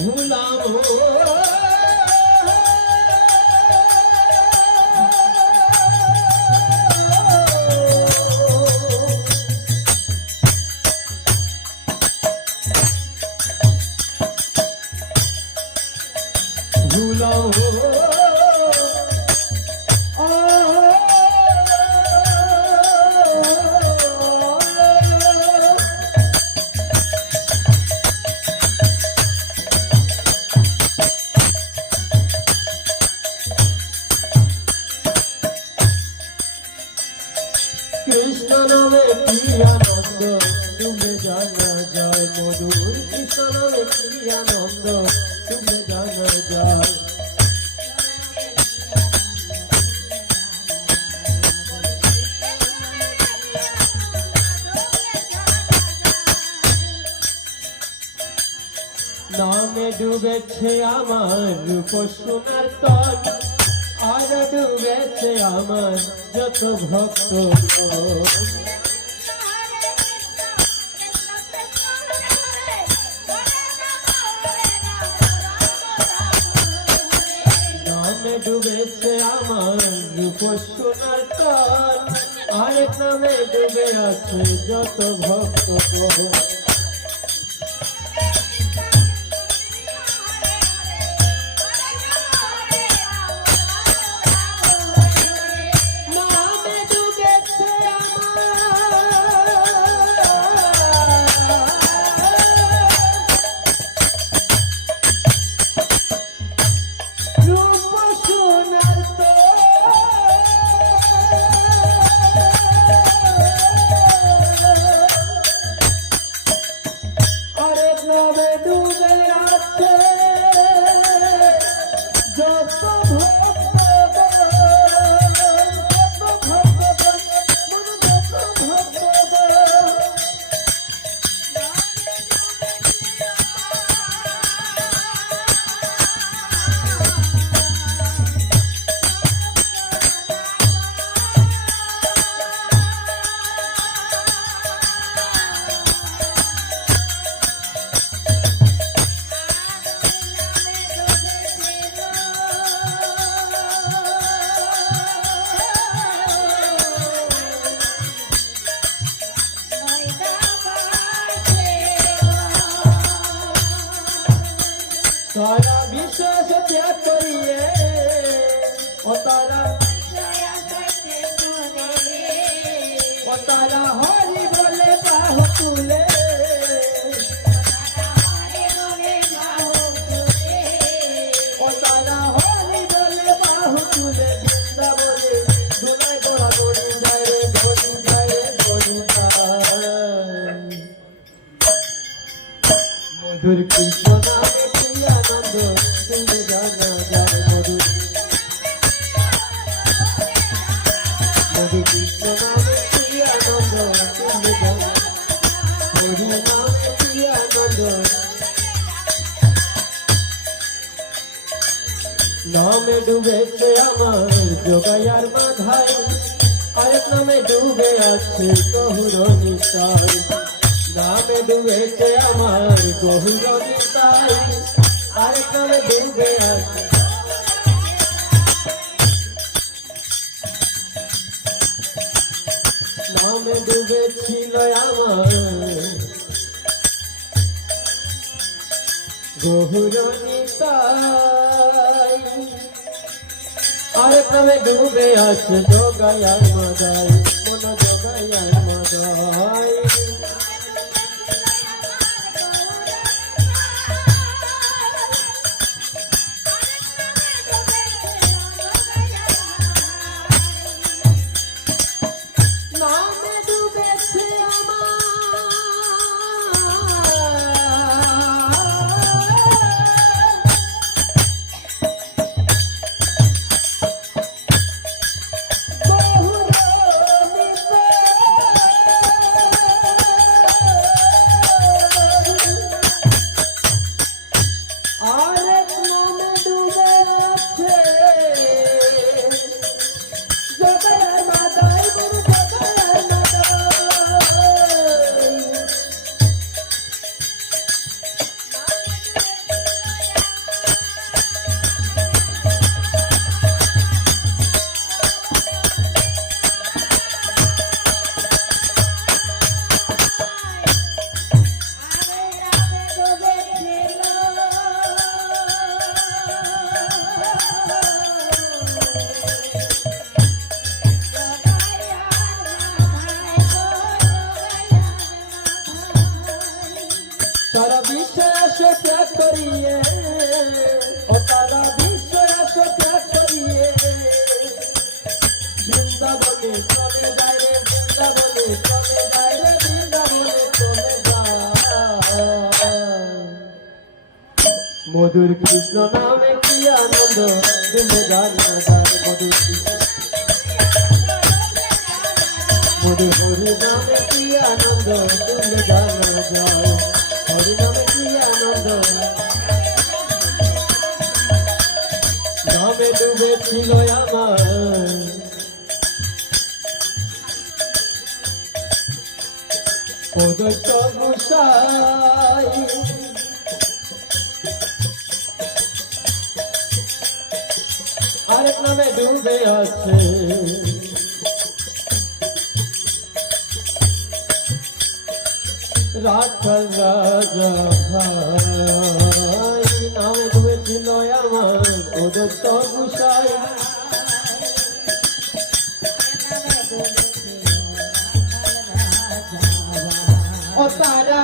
ভুলাম কৃষ্ণ নামে কি আনন্দ তুমি জানা যায় মধুর কৃষ্ণ নামে কি আনন্দ তুমি জানা যায় নামে ডুবেছে আমার রূপ সোনার তন আর ডুবেছে আমার যত ভক্ত নামে ডুবেছে আমার রূপ সোনার তন আরেক নামে ডুবে আছে যত ভক্ত तारा विश्वास त्याग करिए ओ तारा हरि बोले बाहु तुले ओ तारा हरि बोले बाहु तुले जिंदा बोले दुलाई बोला गोरी जाए गोरी जाए गोरी जाए मधुर कृष्ण नामे आनंद तुम जाना जाए मधुर मधुर कृष्ण नामे की आनंद तुम जाना हरि नामे की आनंद नामे डूबेছে আমার যোগায়ার মাথায় আরেক নামে ডুবে আছে গহুর নিশায় নামে ডুবেছে আমার গহুর নিশায় আরেক নামে ডুবে আছে নামে ডুবেছিল আমার গহুর নিশায় আরেক নামে ডুবে আছে যোগায়ার মাথায় মন যোগায়ার মাথায় তারা বিশ্বাস ত্যাগ করিয়ে ও তারা বিশ্বাস ত্যাগ করিয়ে বৃন্দাবনে চলে যায় রে বৃন্দাবনে চলে যায় রে বৃন্দাবনে চলে যায় মধুর কৃষ্ণ নামে কি আনন্দ তুমি জানা যায় মধুর মধুর হরি নামে কি আনন্দ তুমি জানা যায় হরি নামে কি আনন্দ নামে ডুবেছিল আমার পদচ গুসাই আরেক নামে ডুবে আছে রাখাল রাজা ভাই নামে ডুবেছিল আমার পদচ গুসাই ও তারা